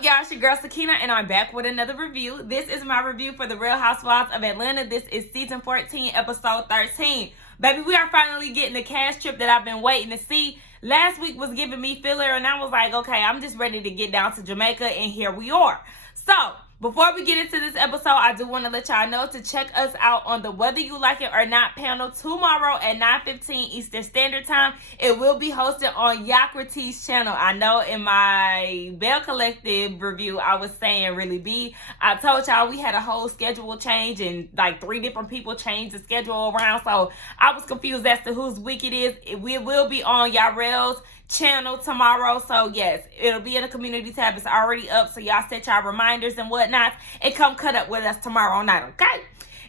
up, y'all? It's your girl Sakina, and I'm back with another review. This is my review for the Real Housewives of Atlanta. This is season 14, episode 13. Baby, we are finally getting the cast trip that I've been waiting to see. Last week was giving me filler, and I was like, okay, I'm just ready to get down to Jamaica, and here we are. So, before we get into this episode, I do want to let y'all know to check us out on the Whether You Like It or Not panel tomorrow at 9:15 Eastern Standard Time. It will be hosted on Yakrati's channel. I know in my Bell Collective review, I was saying really B. I told y'all we had a whole schedule change and like 3 different people changed the schedule around. So I was confused as to whose week it is. We will be on Yarrell's channel tomorrow, so yes, it'll be in the community tab. It's already up, so y'all set y'all reminders and whatnot and come cut up with us tomorrow night, okay?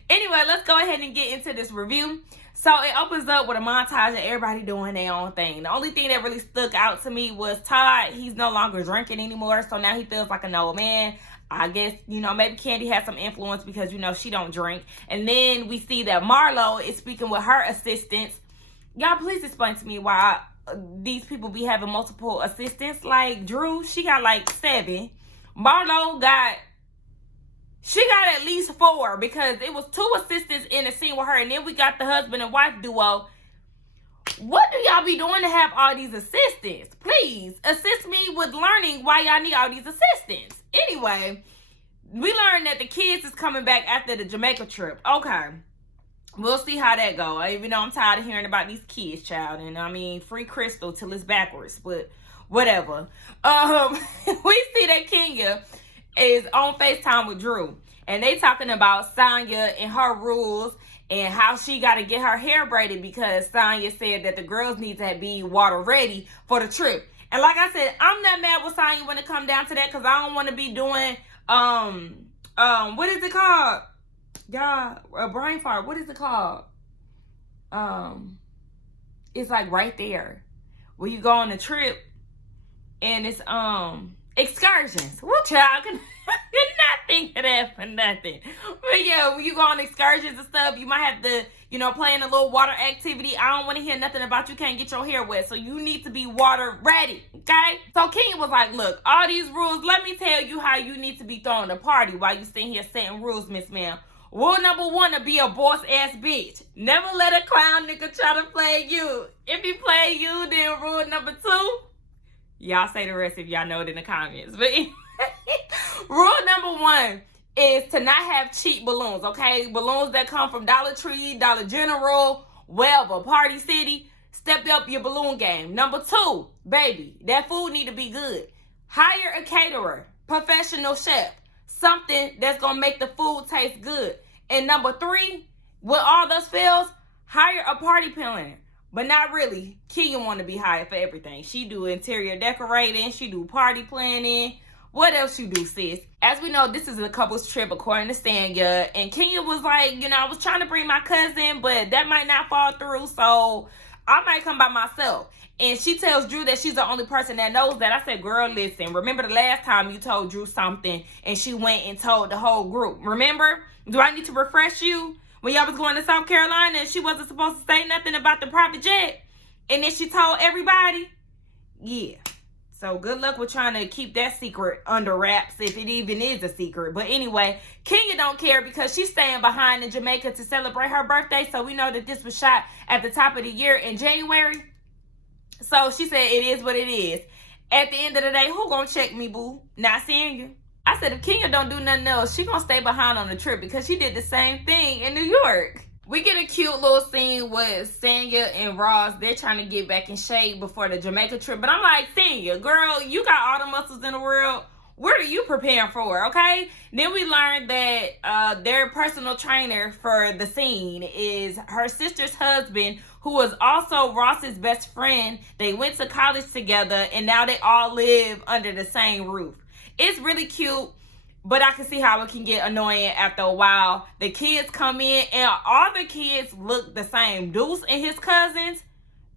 Anyway, let's go ahead and get into this review. So it opens up with a montage of everybody doing their own thing. The only thing that really stuck out to me was Todd. He's no longer drinking anymore, so now he feels like an old man. I guess, you know, maybe Kandi has some influence because, you know, she don't drink. And then we see that Marlo is speaking with her assistants. Y'all, please explain to me why these people be having multiple assistants. Like Drew, she got like 7. Marlo got at least 4 because it was 2 assistants in the scene with her, and then we got the husband and wife duo. What do y'all be doing to have all these assistants? Please assist me with learning why y'all need all these assistants. Anyway, we learned that the kids is coming back after the Jamaica trip. Okay. We'll see how that go. Even though I'm tired of hearing about these kids, child. And I mean, free Crystal till it's backwards. But whatever. We see that Kenya is on FaceTime with Drew. And they talking about Sonya and her rules and how she got to get her hair braided because Sonya said that the girls need to be water ready for the trip. And like I said, I'm not mad with Sonya when it come down to that because I don't want to be doing, what is it called? Y'all, a brain fart. What is it called? It's like right there where you go on a trip and it's excursions. What child can not think of that for nothing? But yeah, when you go on excursions and stuff, you might have to, you know, play in a little water activity. I don't want to hear nothing about you can't get your hair wet, so you need to be water ready, okay? So Kenya was like, look, all these rules, let me tell you how you need to be throwing a party while you sitting here setting rules, Miss Ma'am. Rule number 1 to be a boss-ass bitch. Never let a clown nigga try to play you. If he play you, then rule number 2. Y'all say the rest if y'all know it in the comments. But rule number 1 is to not have cheap balloons, okay? Balloons that come from Dollar Tree, Dollar General, wherever, Party City. Step up your balloon game. Number 2, baby, that food need to be good. Hire a caterer, professional chef. Something that's going to make the food taste good. And number 3, with all those fails, hire a party planner. But not really. Kenya want to be hired for everything. She do interior decorating. She do party planning. What else you do, sis? As we know, this is a couple's trip according to Sanya. And Kenya was like, you know, I was trying to bring my cousin, but that might not fall through. So I might come by myself. And she tells Drew that she's the only person that knows that. I said, girl, listen, remember the last time you told Drew something and she went and told the whole group? Remember? Do I need to refresh you? When y'all was going to South Carolina and she wasn't supposed to say nothing about the private jet? And then she told everybody? Yeah. So good luck with trying to keep that secret under wraps if it even is a secret. But anyway, Kenya don't care because she's staying behind in Jamaica to celebrate her birthday. So we know that this was shot at the top of the year in January. So she said it is what it is. At the end of the day, who gonna check me, boo? Not Sanya. I said if Kenya don't do nothing else, she gonna stay behind on the trip because she did the same thing in New York. We get a cute little scene with Sanya and Ross. They're trying to get back in shape before the Jamaica trip. But I'm like, Sanya, girl, you got all the muscles in the world. What are you preparing for, okay? Then we learned that their personal trainer for the scene is her sister's husband, who was also Ross's best friend. They went to college together, and now they all live under the same roof. It's really cute, but I can see how it can get annoying after a while. The kids come in, and all the kids look the same. Deuce and his cousins,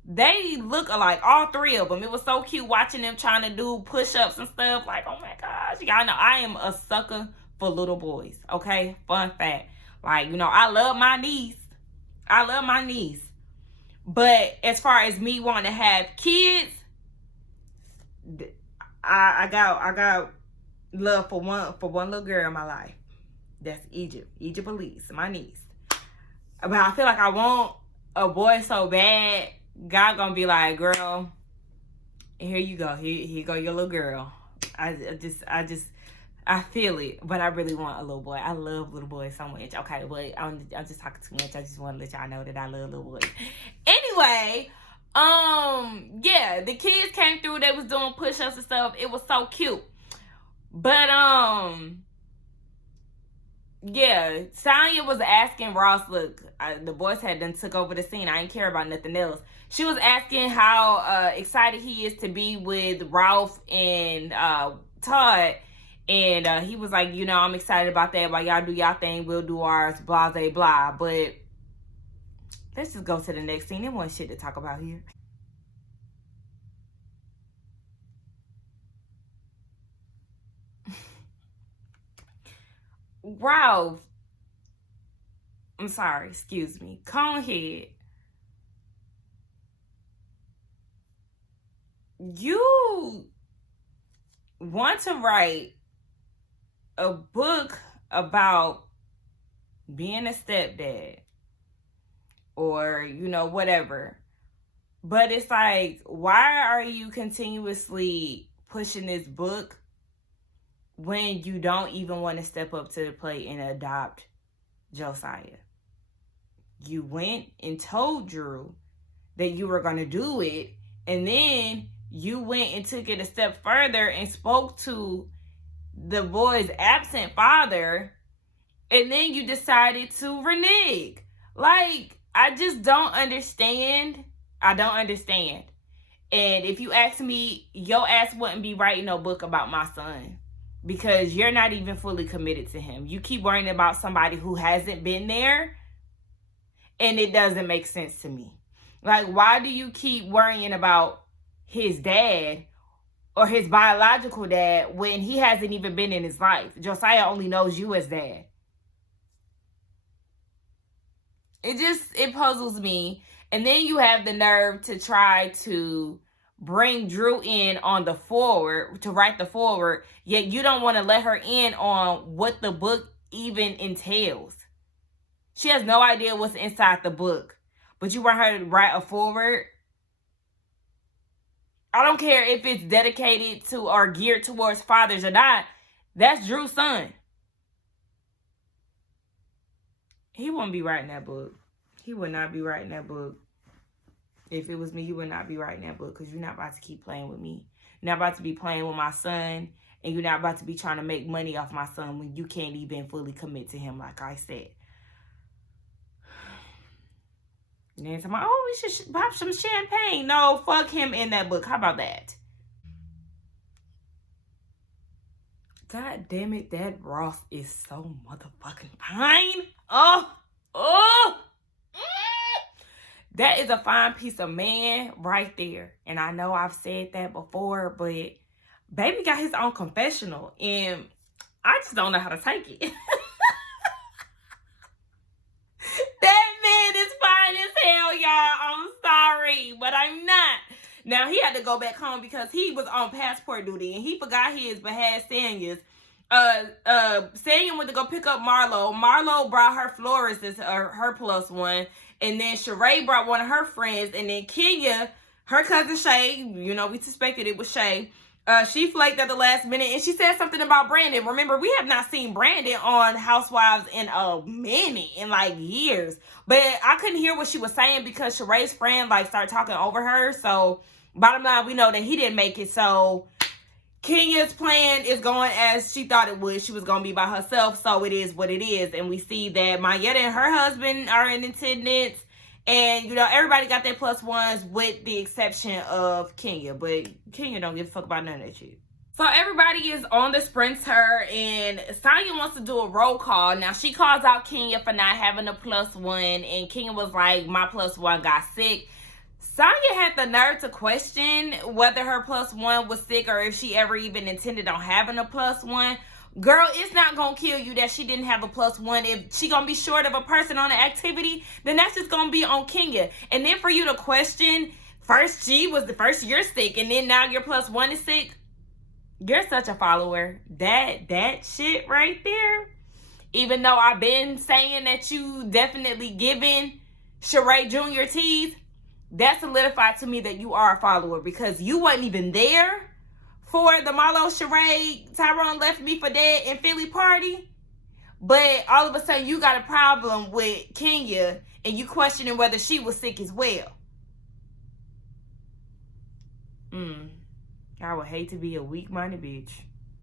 they look alike, all 3 of them. It was so cute watching them trying to do push-ups and stuff. Like, oh my gosh, y'all know I am a sucker for little boys, okay? Fun fact. Like, you know, I love my niece. But as far as me wanting to have kids, I got love for one little girl in my life. That's Egypt. Egypt Elise, my niece. But I feel like I want a boy so bad. God gonna be like, girl, here you go. Here go your little girl. I feel it, but I really want a little boy. I love little boys so much. Okay, but I'm just talking too much. I just want to let y'all know that I love little boys. Anyway, yeah, the kids came through. They was doing push-ups and stuff. It was so cute. But yeah, Sonya was asking Ross. Look, the boys had done took over the scene. I ain't care about nothing else. She was asking how excited he is to be with Ralph and Todd. And he was like, you know, I'm excited about that. While y'all do y'all thing, we'll do ours, blah, blah, blah. But let's just go to the next scene. There wasn't shit to talk about here. Ralph. I'm sorry, excuse me. Conehead. You want to write a book about being a stepdad or, you know, whatever. But it's like, why are you continuously pushing this book when you don't even want to step up to the plate and adopt Josiah? You went and told Drew that you were going to do it, and then you went and took it a step further and spoke to the boy's absent father, and then you decided to renege. Like, I just don't understand. I don't understand. And if you ask me, your ass wouldn't be writing no book about my son, because you're not even fully committed to him. You keep worrying about somebody who hasn't been there, and it doesn't make sense to me. Like, why do you keep worrying about his dad or his biological dad when he hasn't even been in his life? Josiah only knows you as dad. It puzzles me. And then you have the nerve to try to bring Drew in on the forward, to write the forward, yet you don't want to let her in on what the book even entails. She has no idea what's inside the book, but you want her to write a forward. I don't care if it's dedicated to or geared towards fathers or not. That's Drew's son. He wouldn't be writing that book. He would not be writing that book. If it was me, you would not be writing that book, because you're not about to keep playing with me. You're not about to be playing with my son, and you're not about to be trying to make money off my son when you can't even fully commit to him, like I said. And then somebody, oh, we should pop some champagne. No, fuck him in that book. How about that? God damn it, that Ross is so motherfucking fine. Oh. That is a fine piece of man right there. And I know I've said that before, but baby got his own confessional, and I just don't know how to take it. That man is fine as hell, y'all. I'm sorry, but I'm not. Now, he had to go back home because he was on passport duty, and he forgot his but had Sanya's. Sanya went to go pick up Marlo. Marlo brought her florist as her plus one. And then Sheree brought one of her friends. And then Kenya, her cousin Shay, you know, we suspected it was Shay. She flaked at the last minute, and she said something about Brandon. Remember, we have not seen Brandon on Housewives in a minute, in like years. But I couldn't hear what she was saying because Sheree's friend like started talking over her. So bottom line, we know that he didn't make it. So Kenya's plan is going as she thought it would. She was going to be by herself, so it is what it is. And we see that Mayetta and her husband are in attendance. And, you know, everybody got their plus ones with the exception of Kenya. But Kenya don't give a fuck about none of that shit. So everybody is on the sprinter, and Sonya wants to do a roll call. Now, she calls out Kenya for not having a plus one, and Kenya was like, my plus one got sick. Sonya had the nerve to question whether her plus one was sick or if she ever even intended on having a plus one. Girl, it's not going to kill you that she didn't have a plus one. If she going to be short of a person on the activity, then that's just going to be on Kenya. And then for you to question, first you're sick, and then now your plus one is sick. You're such a follower. That shit right there. Even though I've been saying that you definitely giving Sheree Jr. tease, that solidified to me that you are a follower, because you wasn't even there for the Marlo, Sheree, Tyrone left me for dead in Philly party. But all of a sudden you got a problem with Kenya and you questioning whether she was sick as well. I would hate to be a weak-minded bitch.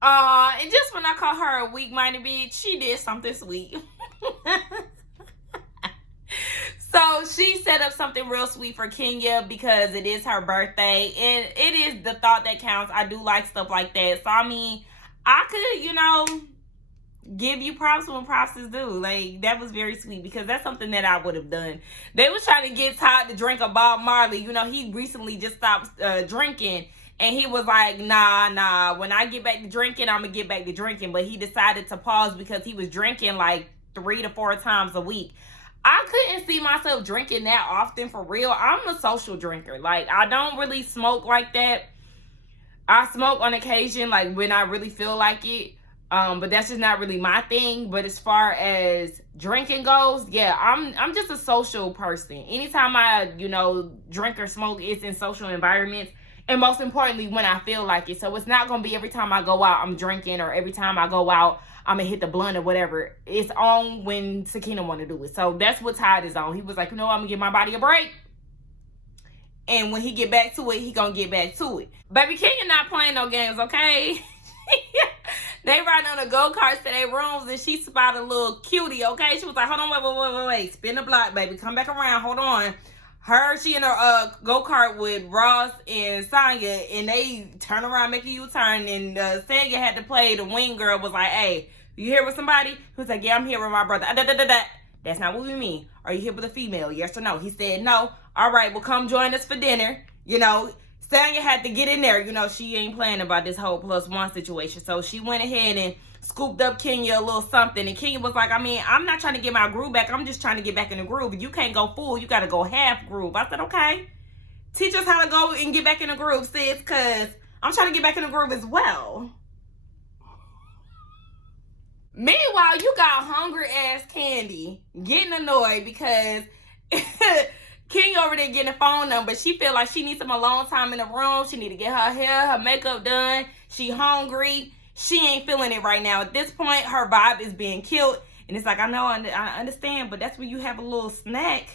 And just when I call her a weak-minded bitch, she did something sweet. So she set up something real sweet for Kenya because it is her birthday. And it is the thought that counts. I do like stuff like that. So, I mean, I could, give you props when props is due. Like, that was very sweet because that's something that I would have done. They was trying to get Todd to drink a Bob Marley. He recently just stopped drinking. And he was like, nah, when I get back to drinking, I'm going to get back to drinking. But he decided to pause because he was drinking like 3 to 4 times a week. I couldn't see myself drinking that often for real. I'm a social drinker. Like, I don't really smoke like that. I smoke on occasion, like when I really feel like it. But that's just not really my thing. But as far as drinking goes, yeah, I'm just a social person. Anytime I, drink or smoke, it's in social environments. And most importantly, when I feel like it. So it's not going to be every time I go out, I'm drinking, or every time I go out, I'm going to hit the blunt or whatever. It's on when Sakina want to do it. So that's what Tide is on. He was like, I'm going to give my body a break. And when he get back to it, he going to get back to it. Baby Kenya not playing no games, okay? They riding on the go-karts to their rooms and she spotted a little cutie, okay? She was like, hold on, wait. Spin the block, baby. Come back around. Hold on. She in her go-kart with Ross and Sonya, and they turn around, make a U-turn, and Sonya had to play the wing girl, was like, hey, you here with somebody? He was like, yeah, I'm here with my brother. That's not what we mean. Are you here with a female? Yes or no? He said no. All right, well, come join us for dinner. Sonya had to get in there. She ain't playing about this whole +1 situation. So she went ahead and scooped up Kenya a little something. And Kenya was like, I'm not trying to get my groove back. I'm just trying to get back in the groove. You can't go full. You got to go half groove. I said, okay. Teach us how to go and get back in the groove, sis, because I'm trying to get back in the groove as well. Meanwhile, you got hungry ass Kandi getting annoyed because King over there getting a phone number. She feel like she needs some alone time in the room. She need to get her hair, her makeup done. She hungry. She ain't feeling it right now. At this point, her vibe is being killed. And it's like, I know, I understand, but that's when you have a little snack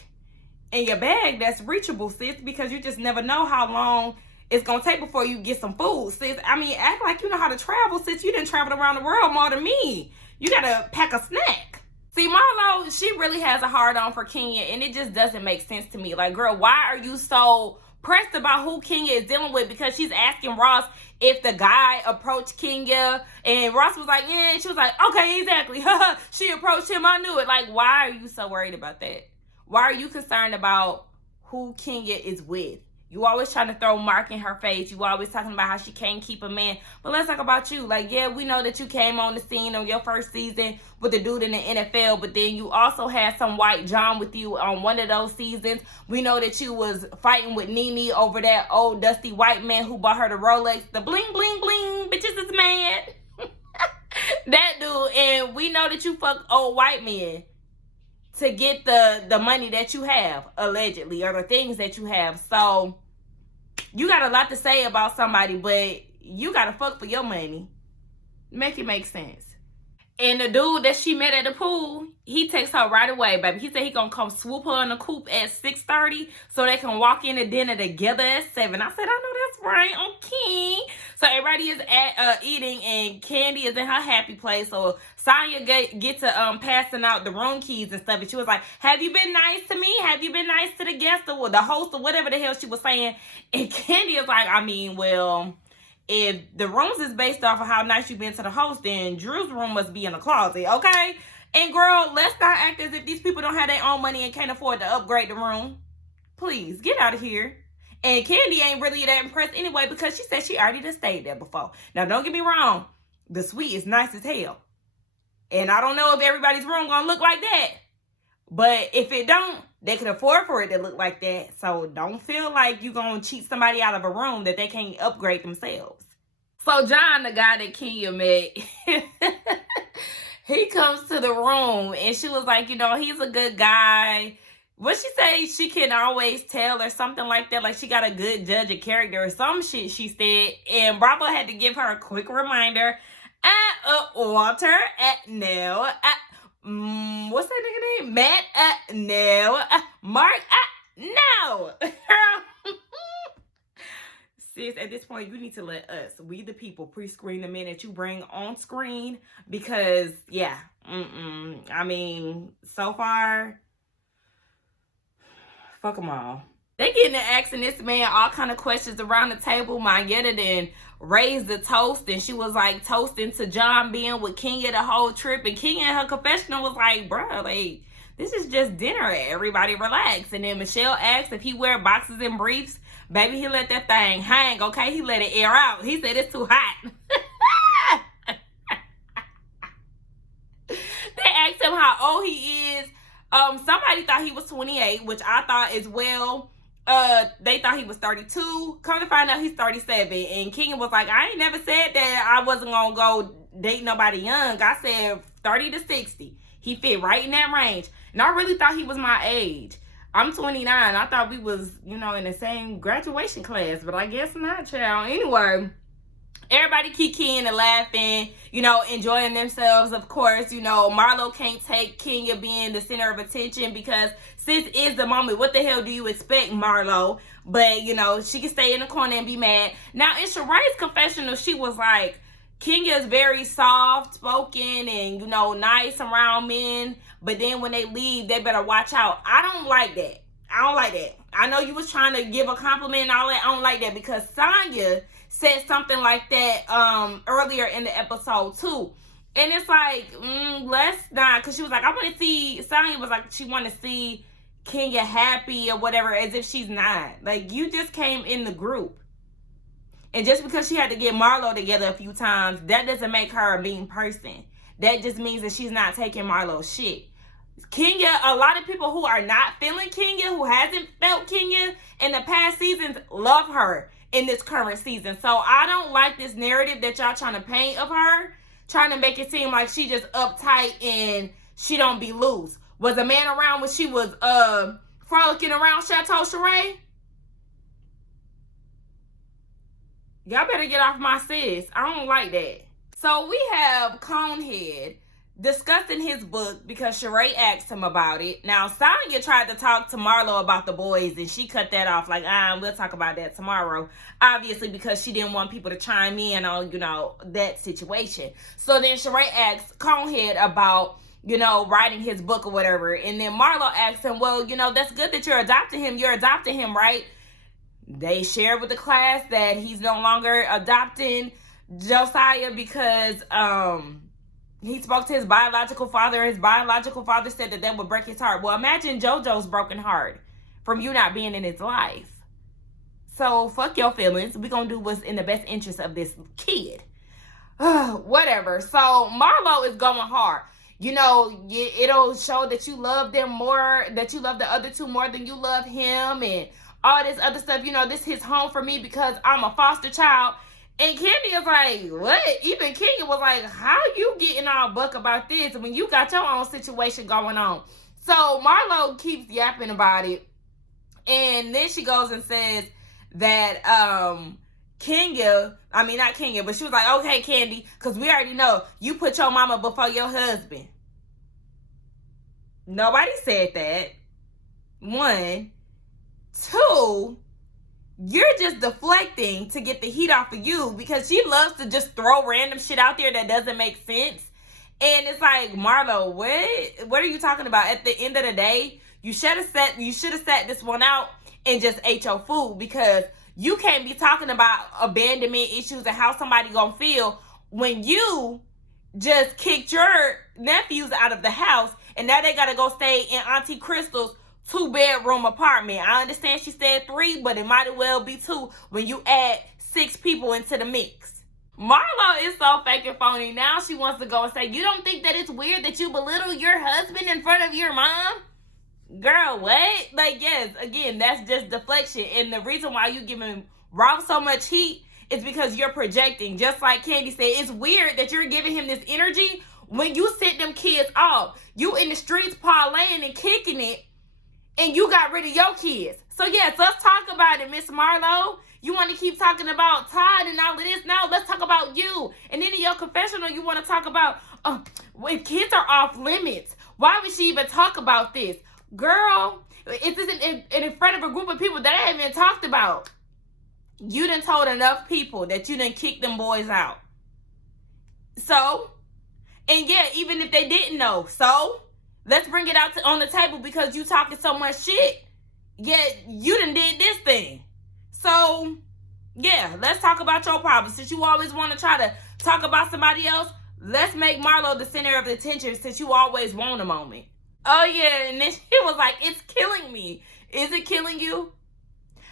in your bag that's reachable, sis, because you just never know how long it's going to take before you get some food, sis. I mean, act like you know how to travel, sis. You didn't travel around the world more than me. You got to pack a snack. See, Marlo, she really has a hard-on for Kenya, and it just doesn't make sense to me. Like, girl, why are you so pressed about who Kenya is dealing with? Because she's asking Ross if the guy approached Kenya, and Ross was like, yeah, and she was like, okay, exactly. She approached him, I knew it. Like, why are you so worried about that? Why are you concerned about who Kenya is with? You always trying to throw Mark in her face. You always talking about how she can't keep a man. But let's talk about you. Like, yeah, we know that you came on the scene on your first season with the dude in the NFL, but then you also had some white John with you on one of those seasons. We know that you was fighting with Nene over that old dusty white man who bought her the Rolex. The bling, bling, bling, bitches is mad. That dude. And we know that you fuck old white men to get the money that you have, allegedly, or the things that you have. So, you got a lot to say about somebody, but you got to fuck for your money. Make it make sense. And the dude that she met at the pool, he takes her right away, baby. He said he gonna come swoop her in the coop at 6:30 so they can walk into dinner together at 7. I said, I know that's right, okay. So everybody is at eating, and Kandi is in her happy place. So Sonya get to passing out the room keys and stuff, and she was like, have you been nice to me? Have you been nice to the guest or the host or whatever the hell she was saying? And Kandi is like, I mean, well, if the rooms is based off of how nice you've been to the host, then Drew's room must be in the closet, okay? And girl, let's not act as if these people don't have their own money and can't afford to upgrade the room. Please, get out of here. And Kandi ain't really that impressed anyway because she said she already done stayed there before. Now, don't get me wrong. The suite is nice as hell. And I don't know if everybody's room gonna look like that. But if it don't, they can afford for it to look like that. So don't feel like you're going to cheat somebody out of a room that they can't upgrade themselves. So John, the guy that Kenya met, he comes to the room and she was like, you know, he's a good guy. What she say? She can always tell or something like that. Like she got a good judge of character or some shit she said. And Bravo had to give her a quick reminder. Walter, no. What's that nigga name? Matt, no. Mark, no. Sis, at this point, you need to let us, we the people, pre-screen the men that you bring on screen. Because, yeah. I mean, so far, fuck them all. They getting to asking this man all kind of questions around the table. Mayetta then raised the toast, and she was like toasting to John being with Kenya the whole trip. And Kenya in her confessional was like, bruh, like, this is just dinner. Everybody relax. And then Michelle asked if he wear boxes and briefs. Baby, he let that thing hang, okay? He let it air out. He said it's too hot. They asked him how old he is. Somebody thought he was 28, which I thought as well. They thought he was 32. Come to find out he's 37. And Kenya was like, I ain't never said that I wasn't gonna go date nobody young. I said 30 to 60. He fit right in that range. And I really thought he was my age. I'm 29. I thought we was, you know, in the same graduation class, but I guess not, child. Anyway, everybody kikiing and laughing, you know, enjoying themselves. Of course, you know, Marlo can't take Kenya being the center of attention because sis is the moment. What the hell do you expect, Marlo? But, you know, she can stay in the corner and be mad. Now, in Sheree's confessional, she was like, Kenya is very soft-spoken and, you know, nice around men. But then when they leave, they better watch out. I don't like that. I don't like that. I know you was trying to give a compliment and all that. I don't like that because Sonya said something like that earlier in the episode too. And it's like, let's not. Because she was like, I want to see, Sonya was like, she want to see Kenya happy or whatever, as if she's not. Like, you just came in the group. And just because she had to get Marlo together a few times, that doesn't make her a mean person. That just means that she's not taking Marlo's shit. Kenya, a lot of people who are not feeling Kenya, who hasn't felt Kenya in the past seasons, love her in this current season. So I don't like this narrative that y'all trying to paint of her, trying to make it seem like she just uptight and she don't be loose. Was a man around when she was frolicking around Chateau Sheree? Y'all better get off my sis. I don't like that. So we have Conehead discussing his book because Sheree asked him about it. Now, Sonya tried to talk to Marlo about the boys and she cut that off like, we'll talk about that tomorrow. Obviously, because she didn't want people to chime in on, you know, that situation. So then Sheree asked Conehead about, you know, writing his book or whatever. And then Marlo asked him, well, you know, that's good that you're adopting him. You're adopting him, right? They shared with the class that he's no longer adopting Josiah because he spoke to his biological father. His biological father said that would break his heart. Well, imagine JoJo's broken heart from you not being in his life. So fuck your feelings. We're going to do what's in the best interest of this kid. Whatever. So Marlo is going hard. You know, it'll show that you love them more, that you love the other two more than you love him and all this other stuff. You know, this hits home for me because I'm a foster child. And Kandi is like, what? Even Kenya was like, how you getting all buck about this when you got your own situation going on? So Marlo keeps yapping about it. And then she goes and says that not Kenya, but she was like, okay, Kandi, because we already know you put your mama before your husband. Nobody said that. 1. 2, you're just deflecting to get the heat off of you because she loves to just throw random shit out there that doesn't make sense. And it's like, Marlo, what are you talking about? At the end of the day, you should have sat this one out and just ate your food because you can't be talking about abandonment issues and how somebody gonna feel when you just kicked your nephews out of the house and now they gotta go stay in Auntie Crystal's 2-bedroom apartment. I understand she said 3, but it might as well be 2 when you add 6 people into the mix. Marlo is so fake and phony. Now she wants to go and say, you don't think that it's weird that you belittle your husband in front of your mom? Girl, what? Like, yes, again, that's just deflection. And the reason why you giving Ralph so much heat it's because you're projecting. Just like Kandi said, it's weird that you're giving him this energy when you sent them kids off. You in the streets parlaying and kicking it, and you got rid of your kids. So yes, let's talk about it, Miss Marlo. You want to keep talking about Todd and all of this. Now let's talk about you. And then in your confessional, you want to talk about when kids are off limits. Why would she even talk about this? Girl, it isn't in front of a group of people that I haven't even talked about. You done told enough people that you done kicked them boys out. So, and yeah, even if they didn't know, so let's bring it out on the table because you talking so much shit. Yet you done did this thing. So, yeah, let's talk about your problems. Since you always want to try to talk about somebody else, let's make Marlo the center of the attention since you always want a moment. Oh, yeah, and then she was like, it's killing me. Is it killing you?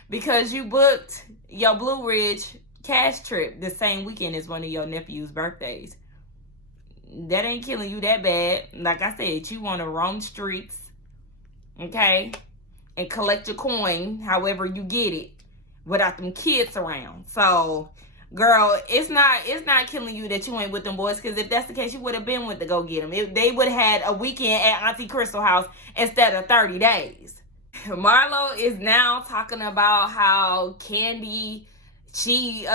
Because you booked your Blue Ridge cash trip the same weekend as one of your nephew's birthdays. That ain't killing you that bad. Like I said, you want to roam streets, okay, and collect your coin however you get it without them kids around. So, girl, it's not killing you that you ain't with them boys, because if that's the case, you would have been with to go get them. They would have had a weekend at Auntie Crystal house instead of 30 days. Marlo is now talking about how Kandi, she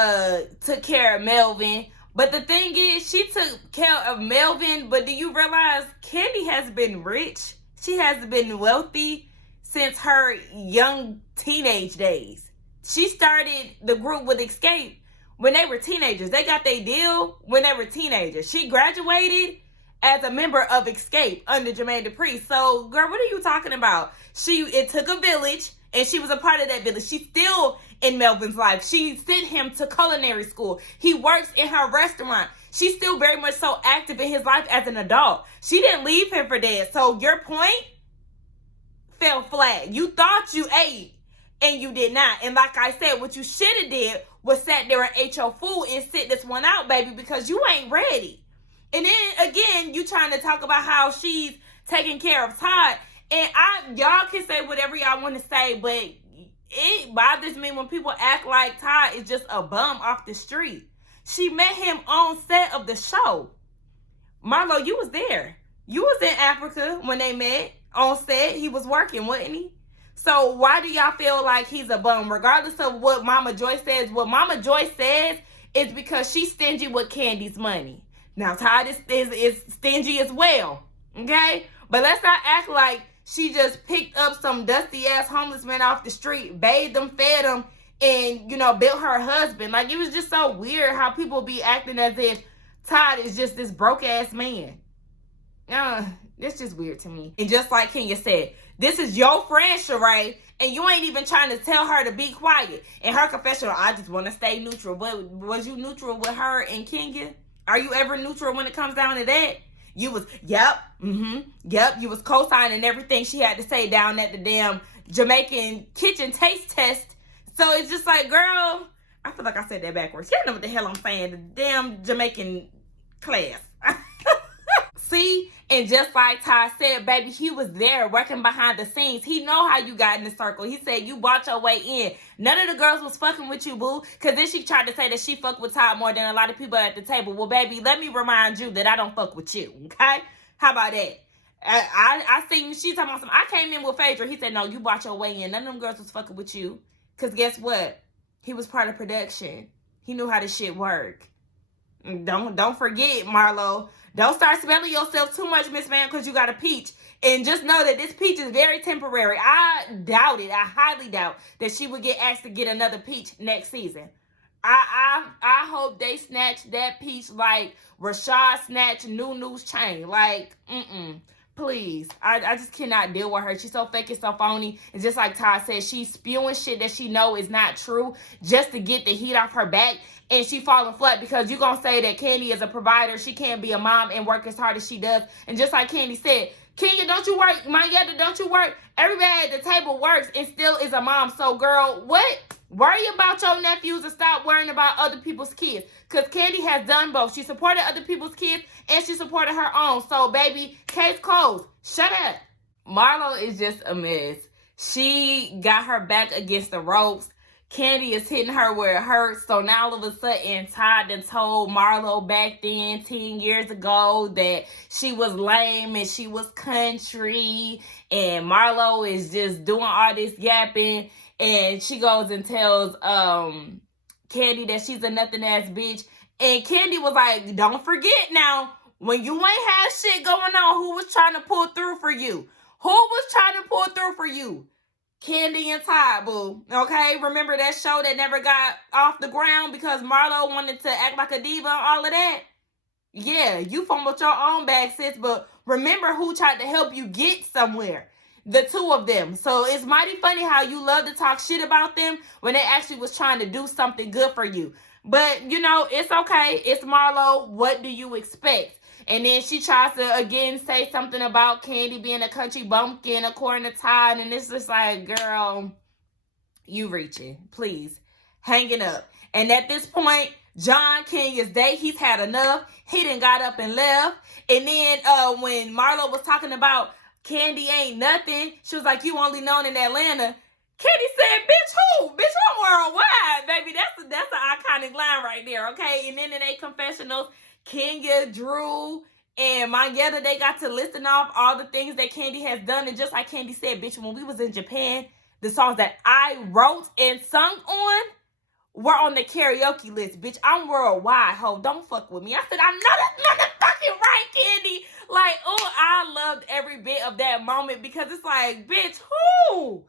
took care of Melvin. But the thing is, she took care of Melvin, but do you realize Kandi has been rich? She has been wealthy since her young teenage days. She started the group with Escape when they were teenagers. They got their deal when they were teenagers. She graduated as a member of Escape under Jermaine Dupri. So, girl, what are you talking about? It took a village, and she was a part of that village. She's still in Melvin's life. She sent him to culinary school. He works in her restaurant. She's still very much so active in his life as an adult. She didn't leave him for dead. So your point fell flat. You thought you ate, and you did not. And like I said, what you should have did was sat there and ate your food and sit this one out, baby, because you ain't ready. And then, again, you trying to talk about how she's taking care of Todd. And y'all can say whatever y'all want to say, but it bothers me when people act like Todd is just a bum off the street. She met him on set of the show. Marlo, you was there. You was in Africa when they met on set. He was working, wasn't he? So why do y'all feel like he's a bum? Regardless of what Mama Joy says, what Mama Joy says is because she's stingy with Kandi's money. Now, Todd is stingy as well, okay? But let's not act like she just picked up some dusty-ass homeless man off the street, bathed him, fed him, and, built her husband. Like, it was just so weird how people be acting as if Todd is just this broke-ass man. It's just weird to me. And just like Kenya said, this is your friend, Sheree, and you ain't even trying to tell her to be quiet. In her confessional, I just want to stay neutral. But was you neutral with her and Kenya? Are you ever neutral when it comes down to that? You was, yep, you was co-signing everything she had to say down at the damn Jamaican kitchen taste test. So it's just like, girl, I feel like I said that backwards. Y'all know what the hell I'm saying. The damn Jamaican class. See? And just like Ty said, baby, he was there working behind the scenes. He know how you got in the circle. He said you bought your way in. None of the girls was fucking with you, boo. Because then she tried to say that she fucked with Ty more than a lot of people at the table. Well, baby, let me remind you that I don't fuck with you, okay? How about that? I seen she talking about some. I came in with Phaedra. He said, no, you bought your way in. None of them girls was fucking with you. Because guess what? He was part of production. He knew how this shit work. Don't forget, Marlo. Don't start smelling yourself too much, Miss Man, because you got a peach. And just know that this peach is very temporary. I doubt it. I highly doubt that she would get asked to get another peach next season. I hope they snatch that peach like Rashad snatched Nunu's chain. Like, please. I just cannot deal with her. She's so fake and so phony. And just like Todd said, she's spewing shit that she know is not true just to get the heat off her back. And she falling flat because you're going to say that Kandi is a provider. She can't be a mom and work as hard as she does. And just like Kandi said, Kenya, don't you work? Mayetta, don't you work? Everybody at the table works and still is a mom. So, girl, what? Worry about your nephews and stop worrying about other people's kids. Because Kandi has done both. She supported other people's kids and she supported her own. So, baby, case closed. Shut up. Marlo is just a mess. She got her back against the ropes. Kandi is hitting her where it hurts. So now all of a sudden, Todd done told Marlo back then, 10 years ago, that she was lame and she was country. And Marlo is just doing all this yapping. And she goes and tells Kandi that she's a nothing ass bitch. And Kandi was like, don't forget now, when you ain't had shit going on, who was trying to pull through for you? Who was trying to pull through for you? Kandi and Todd, boo. Okay? Remember that show that never got off the ground because Marlo wanted to act like a diva and all of that? Yeah, you fumbled your own bag, sis, but remember who tried to help you get somewhere. The two of them. So it's mighty funny how you love to talk shit about them when they actually was trying to do something good for you. But, you know, it's okay. It's Marlo. What do you expect? And then she tries to, again, say something about Kandi being a country bumpkin according to Todd. And it's just like, girl, you reaching. Please, hang it up. And at this point, John King is he's had enough. He done got up and left. And then when Marlo was talking about Kandi ain't nothing, she was like, you only known in Atlanta. Kandi said, bitch, who? Bitch, I'm worldwide, baby. That's an iconic line right there, okay? And then in their confessionals, Kenya, Drew, and Mangetta, they got to listing off all the things that Kandi has done. And just like Kandi said, bitch, when we was in Japan, the songs that I wrote and sung on were on the karaoke list. Bitch, I'm worldwide, ho. Don't fuck with me. I said, I know that's motherfucking right, Kandi. Like, oh, I loved every bit of that moment because it's like, bitch, who?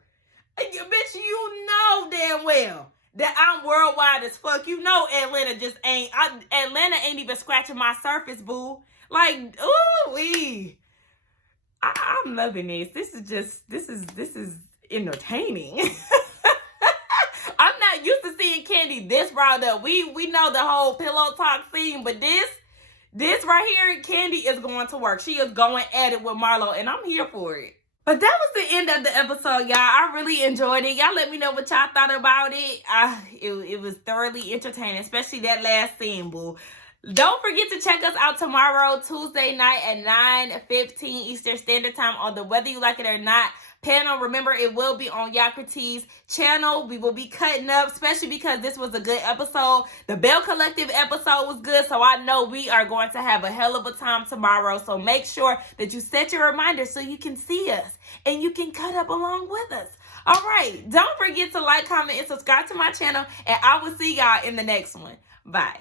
Bitch, you know damn well that I'm worldwide as fuck. You know Atlanta just ain't, Atlanta ain't even scratching my surface, boo. Like, ooh-wee. I'm loving this. This is entertaining. I'm not used to seeing Kandi this riled up. We know the whole pillow talk scene, but this right here, Kandi is going to work. She is going at it with Marlo, and I'm here for it. But that was the end of the episode, y'all. I really enjoyed it. Y'all let me know what y'all thought about it. It was thoroughly entertaining, especially that last scene, boo. Don't forget to check us out tomorrow, Tuesday night at 9:15 Eastern Standard Time on the Whether You Like It or Not panel. Remember, it will be on Yakrati's channel. We will be cutting up, especially because this was a good episode. The Bell Collective episode was good, so I know we are going to have a hell of a time tomorrow. So make sure that you set your reminder so you can see us and you can cut up along with us. All right, don't forget to like, comment, and subscribe to my channel, and I will see y'all in the next one. Bye.